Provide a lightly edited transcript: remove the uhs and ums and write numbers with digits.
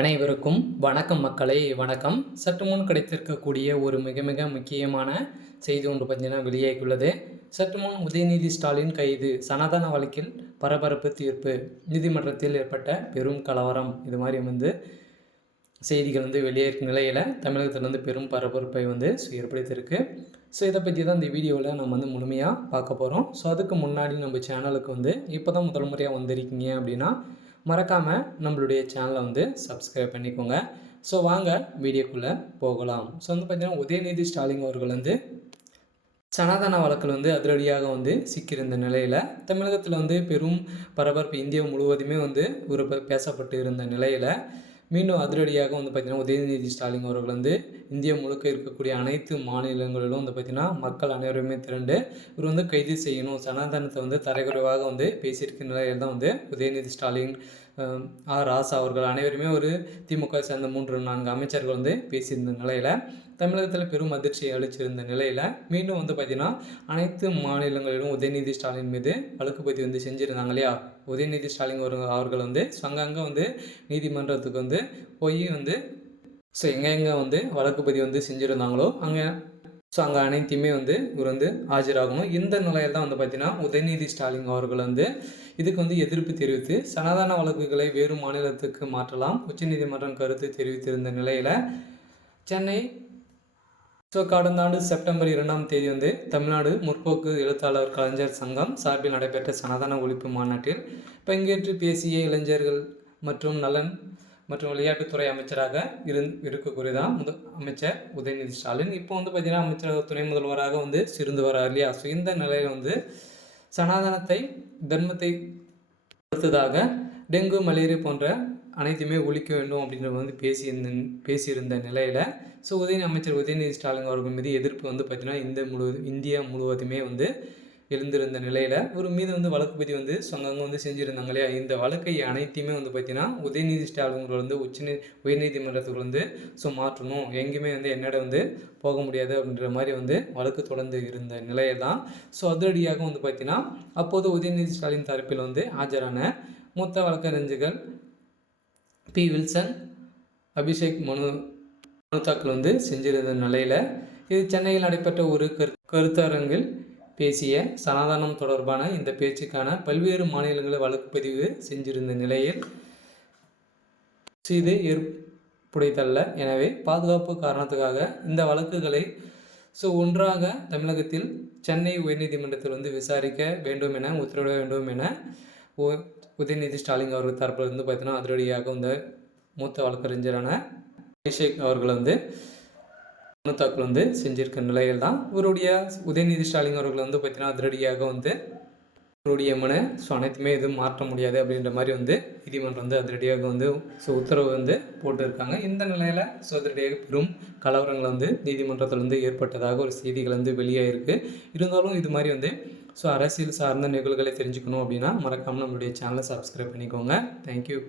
அனைவருக்கும் வணக்கம் மக்களே, வணக்கம். சற்று முன் கிடைத்திருக்கக்கூடிய ஒரு மிக மிக முக்கியமான செய்தி ஒன்று பார்த்தீங்கன்னா வெளியாகியுள்ளது. சற்று முன் உதயநிதி ஸ்டாலின் கைது, சனாதன வழக்கில் பரபரப்பு தீர்ப்பு, நீதிமன்றத்தில் ஏற்பட்ட பெரும் கலவரம், இது மாதிரி செய்திகள் வெளியேறும் நிலையில் தமிழகத்தில் பெரும் பரபரப்பை ஏற்படுத்தியிருக்கு. ஸோ இதை பற்றி தான் இந்த வீடியோவில் நம்ம முழுமையாக பார்க்க போகிறோம். ஸோ அதுக்கு முன்னாடி நம்ம சேனலுக்கு இப்போ தான் முதல் முறையாக வந்திருக்கீங்க அப்படின்னா மறக்காமல் நம்மளுடைய சேனலை சப்ஸ்கிரைப் பண்ணிக்கோங்க. ஸோ வாங்க வீடியோக்குள்ளே போகலாம். ஸோ பார்த்தீங்கன்னா உதயநிதி ஸ்டாலின் அவர்கள் சனாதன வழக்கில் அதிரடியாக சிக்கியிருந்த நிலையில் தமிழகத்தில் பெரும் பரபரப்பு இந்தியா முழுவதுமே ஒரு பேசப்பட்டு இருந்த நிலையில் மீண்டும் அதிரடியாக பார்த்திங்கன்னா உதயநிதி ஸ்டாலின் அவர்கள் இந்தியா முழுக்க இருக்கக்கூடிய அனைத்து மாநிலங்களிலும் பார்த்திங்கன்னா மக்கள் அனைவருமே திரண்டு இவர் கைது செய்யணும், சனாதனத்தை தரைக்குறைவாக பேசியிருக்க நிலையில் தான் உதயநிதி ஸ்டாலின், ராசா அவர்கள் அனைவருமே ஒரு திமுக சேர்ந்த 3-4 அமைச்சர்கள் பேசியிருந்த நிலையில் தமிழகத்தில் பெரும் அதிர்ச்சியை அளிச்சிருந்த நிலையில் மீண்டும் பார்த்திங்கன்னா அனைத்து மாநிலங்களிலும் உதயநிதி ஸ்டாலின் மீது வழக்கு பதிவு செஞ்சுருந்தாங்க இல்லையா. உதயநிதி ஸ்டாலின் அவர்கள் அங்கங்கே நீதிமன்றத்துக்கு போய் ஸோ எங்கே வழக்கு பதிவு செஞ்சுருந்தாங்களோ அங்கே அனைத்தையுமே இவர் ஆஜராகணும். இந்த நிலையில் தான் பார்த்திங்கன்னா உதயநிதி ஸ்டாலின் அவர்கள் இதுக்கு எதிர்ப்பு தெரிவித்து சனாதன வழக்குகளை வேறு மாநிலத்துக்கு மாற்றலாம் உச்சநீதிமன்றம் கருத்து தெரிவித்திருந்த நிலையில் சென்னை கடந்த ஆண்டு செப்டம்பர் 2ஆம் தேதி தமிழ்நாடு முற்போக்கு எழுத்தாளர் கலைஞர் சங்கம் சார்பில் நடைபெற்ற சனாதன ஒழிப்பு மாநாட்டில் பங்கேற்று பேசிய இளைஞர்கள் மற்றும் நலன் மற்றும் விளையாட்டுத்துறை அமைச்சராக இருக்கக்கூடியதான் அமைச்சர் உதயநிதி ஸ்டாலின். இப்போ பார்த்திங்கன்னா அமைச்சர் துணை முதல்வராக சிறந்து வரார் இல்லையா. ஸோ இந்த நிலையில் சனாதனத்தை தர்மத்தை பொறுத்ததாக டெங்கு மலேரியா போன்ற அனைத்தையுமே ஒழிக்க வேண்டும் அப்படின்ற பேசியிருந்த நிலையில் ஸோ அமைச்சர் உதயநிதி ஸ்டாலின் அவர்கள் மீது எதிர்ப்பு பார்த்திங்கன்னா இந்தியா முழுவதுமே எழுந்திருந்த நிலையில் ஒரு மீது வழக்கு பதிவு அங்கங்கே செஞ்சுருந்தாங்க இல்லையா. இந்த வழக்கை அனைத்தையுமே பார்த்திங்கன்னா உதயநிதி ஸ்டாலின் உயர்நீதிமன்றத்துக்கு மாற்றணும், எங்கேயுமே என்னிட போக முடியாது அப்படின்ற மாதிரி வழக்கு தொடர்ந்து இருந்த நிலையில் தான் ஸோ அதிரடியாக பார்த்திங்கன்னா அப்போது உதயநிதி ஸ்டாலின் தரப்பில் ஆஜரான மூத்த வழக்கறிஞர்கள் பி. வில்சன், அபிஷேக் மனு தாக்கல் செஞ்சிருந்த நிலையில் இது சென்னையில் நடைபெற்ற ஒரு கருத்தரங்கில் பேசிய சனாதனம் தொடர்பான இந்த பேச்சுக்கான பல்வேறு மாநிலங்களில் வழக்கு பதிவு செஞ்சிருந்த நிலையில் இது ஏற்புடையதல்ல, எனவே பாதுகாப்பு காரணத்துக்காக இந்த வழக்குகளை ஒன்றாக தமிழகத்தில் சென்னை உயர்நீதிமன்றத்தில் விசாரிக்க வேண்டும் என உத்தரவிட வேண்டும் என உதயநிதி ஸ்டாலின் அவர்கள் தரப்பில் பார்த்தீங்கன்னா அதிரடியாக மூத்த வழக்கறிஞரான அபிஷேக் அவர்கள் மனு தாக்கல் செஞ்சிருக்க நிலையில் தான் இவருடைய உதயநிதி ஸ்டாலின் அவர்கள் பார்த்தீங்கன்னா அதிரடியாக இவருடைய மனு அனைத்துமே எதுவும் மாற்ற முடியாது அப்படின்ற மாதிரி நீதிமன்றம் அதிரடியாக உத்தரவு போட்டிருக்காங்க. இந்த நிலையில் அதிரடியாக பெரும் கலவரங்கள் நீதிமன்றத்தில் ஏற்பட்டதாக ஒரு செய்திகள் வெளியாகிருக்கு. இருந்தாலும் இது மாதிரி அரசியல் சார்ந்த நிகழ்வுகளை தெரிஞ்சுக்கணும் அப்படின்னா மறக்காமல் நம்மளுடைய சேனலை சப்ஸ்கிரைப் பண்ணிக்கோங்க. தேங்க்யூ.